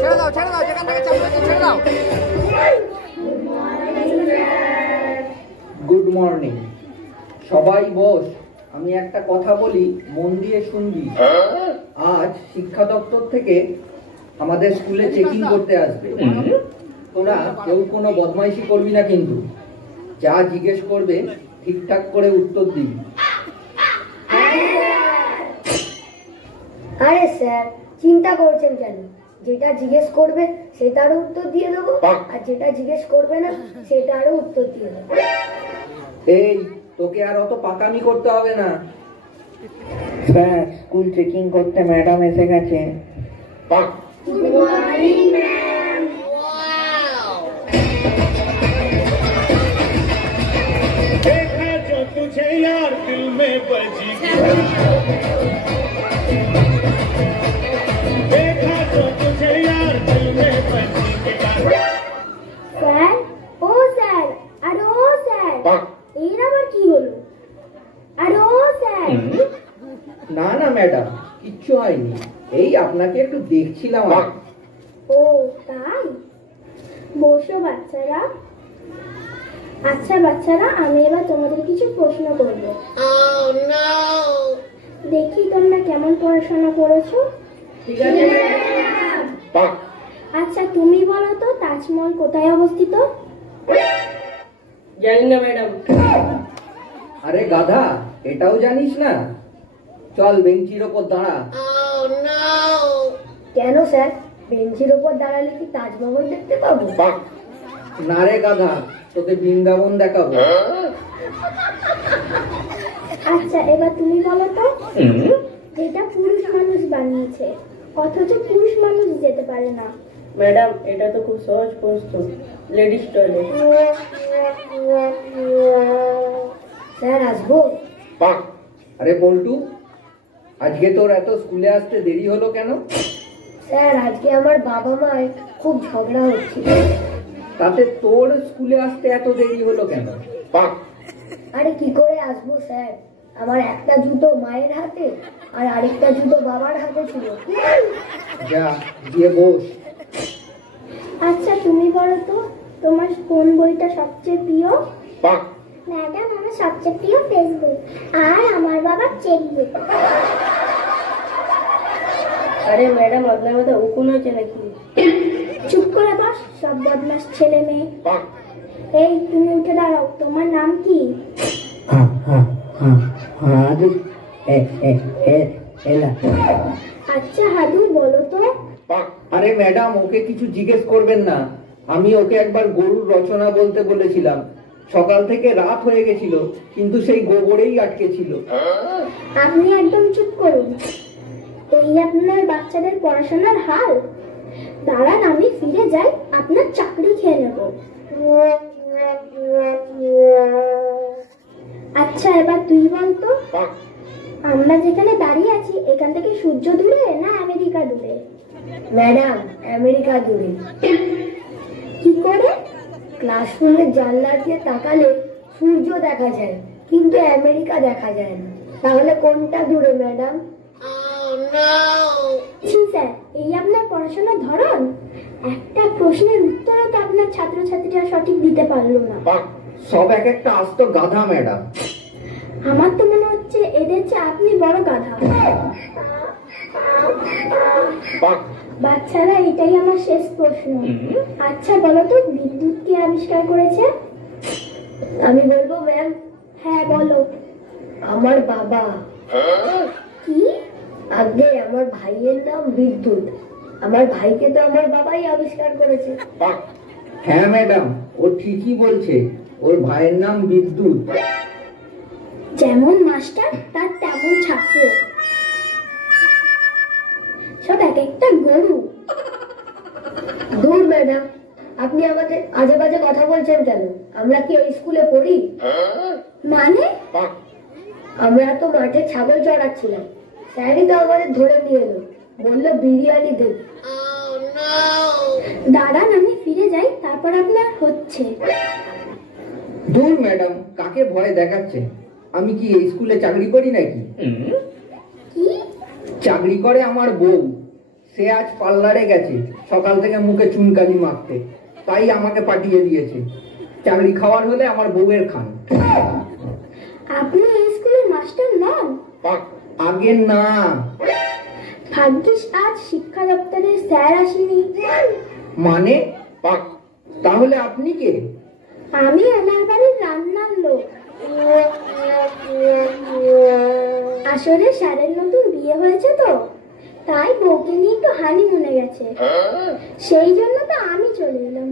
ছেড়ে দাও ছেড়ে দাও, যেখান থেকে চাপ দিয়েছে ছেড়ে দাও। গুড মর্নিং, সবাই বস। আমি একটা কথা বলি, মন দিয়ে শুনবি। আজ শিক্ষা দপ্তর থেকে আমাদের স্কুলে চেকিং করতে আসবে। তোরা কেউ কোনো বদমাইশি করবি না কিন্তু। যা জিজ্ঞেস করবে ঠিকঠাক করে উত্তর দিবি। আরে স্যার, চিন্তা করছেন কেন? যেটা জিজ্ঞেস করবে সেটারও উত্তর দিয়ে দেবো, আর যেটা জিজ্ঞেস করবে না সেটারও উত্তর দিয়ে দেবো। এই, তোকে আর অত পাকামি করতে হবে না। স্যার, স্কুল চেকিং করতে ম্যাডাম এসে গেছে। Good morning ma'am. देखा जो तुझे यार दिल में बजी, देखा जो तुझे यार दिल में बजी। স্যার, ও স্যার, আর ও স্যার, এর আবার কি হলো? আর ও স্যার। না না ম্যাডাম, কিচ্ছু হয়নি। এই আপনাকে একটু দেখছিলাম। ও তাই? বসো বাচ্চারা। আচ্ছা বাচ্চারা, আমি এবার তোমাদের কিছু প্রশ্ন করবো। দেখি তোমরা কেমন পড়াশোনা করেছো। ঠিক আছে। আচ্ছা তুমি বলো তো, তাজমহল কোথায় অবস্থিত? জানি না ম্যাডাম। আরে গাধা, এটাও জানিস না? চল বেঞ্চির ওপর দাঁড়া। কেন স্যার, বেঞ্চির ওপর দাঁড়ালে কি তাজমহল দেখতে পাবো? না রে গাধা, তোকে বৃন্দাবন দেখাবো। আচ্ছা এবার তুমি বলো তো, যেটা পুরুষ মানুষ বানিয়েছে অথচ পুরুষ মানুষ যেতে পারে না। ম্যাডাম, এটা তো খুব সহজ প্রশ্ন, লেডিস টয়লেট। স্যার আসবো? আরে পল্টু, আজকে তোর এত স্কুলে আসতে দেরি হলো কেন? স্যার আজকে আমার বাবা মায়ের খুব ঝগড়া হচ্ছিল। তাতে তোর স্কুলে আসতে এত দেরি হলো কেন? আরে কি করে আসবো স্যার, আমার একটা জুতো মায়ের হাতে আর আরেকটা জুতো বাবার হাতে ছিল। যা গিয়ে বস। আচ্ছা তুমি বলো তো, তোমার কোন বইটা সবচেয়ে প্রিয়? ম্যাডাম, আমার সবচেয়ে প্রিয় ফেসবুক, আর আমার বাবার চেকবুক। আরে ম্যাডাম, আপনার মাথা উকুন হয়েছে নাকি? চুপ করে বস, সব বদমাস ছেলে মেয়ে। এই তুমি উঠে দাঁড়াও, তোমার নাম কি? আচ্ছা হাদু, বলো তো। আরে ম্যাডাম, ওকে কিছু জিজ্ঞেস করবেন না। আমি ওকে একবার গরুর রচনা বলতে বলেছিলাম। সকাল থেকে রাত হয়ে গেছিল, কিন্তু সেই গোবরেই আটকে ছিল। আপনি একদম চুপ করুন। এই আপনার বাচ্চাদের পড়াশোনার হাল। দাঁড়ান, আমি ফিরে যাই, আপনার চাকরি খেয়ে নেব। আচ্ছা এবার তুই বলতো, আমরা যেখানে দাঁড়িয়ে আছি এখান থেকে সূর্য দূরে না আমেরিকা দূরে? ম্যাডাম, আমেরিকা দূরে। কি করে? ক্লাসরুমের জানলা দিয়ে তাকালে সূর্য দেখা যায়, কিন্তু আমেরিকা দেখা যায় না। তাহলে কোনটা দূরে ম্যাডাম? জি স্যার, এই আপনার পড়াশোনার ধরন। একটা প্রশ্নের উত্তরও তো আপনার ছাত্রছাত্রীরা সঠিক দিতে পারলো না। সব এক একটা আস্ত গাধা ম্যাডাম। আমার তো মনে হচ্ছে এদের চেয়ে আপনি বড় গাধা। বাচ্চারা, এটাই আমার শেষ প্রশ্ন। আচ্ছা বলো তো, বিদ্যুৎ কে আবিষ্কার করেছে? আমি বলবো ম্যাম? হ্যাঁ বলো। আমার বাবা। কি? আগে আমার ভাইয়ের নাম বিদ্যুৎ, আমার ভাইকে তো আমার বাবাই আবিষ্কার করেছে। হ্যাঁ ম্যাডাম, ও ঠিকই বলছে, ওর ভাইয়ের নাম বিদ্যুৎ। যেমন মাস্টার তার তেমন ছাত্র, সব এক একটা গরু। দূর ম্যাডাম, আপনি আমাদের আজে বাজে কথা বলছেন কেন? আমরা কি এই স্কুলে পড়ি? মানে? আমরা তো মাঠে ছাগল চড়াচ্ছিলাম, স্যারই তো আমাদের ধরে নিয়ে এলো, বললো বিরিয়ানি দেব। দাঁড়ান, আমি ফিরে যাই, তারপর আপনার হচ্ছে। দূর ম্যাডাম, কাকে ভয় দেখাচ্ছে? আমি কি এই স্কুলে চাকরি করি নাকি? কি? চাকরি করে আমার বউ, সে আজ পার্লারে গেছে সকাল থেকে মুখে চুনকালি মাখতে, তাই আমাকে পাঠিয়ে দিয়েছে। চাকরি খাওয়ার হলে আমার বউয়ের খান। আপনি এই স্কুলের মাস্টার নন? আগে না। ভাগ্যিস আজ শিক্ষা দপ্তরের স্যার আসেনি। মানে? তাহলে আপনি কে? আমি ওনার বাড়ির রান্নার লোক। আসলে স্যারের নতুন বিয়ে হয়েছে তো, তাই বউকে নিয়ে একটু হানিমুনে গেছে, সেই জন্য তো আমি চলে এলাম।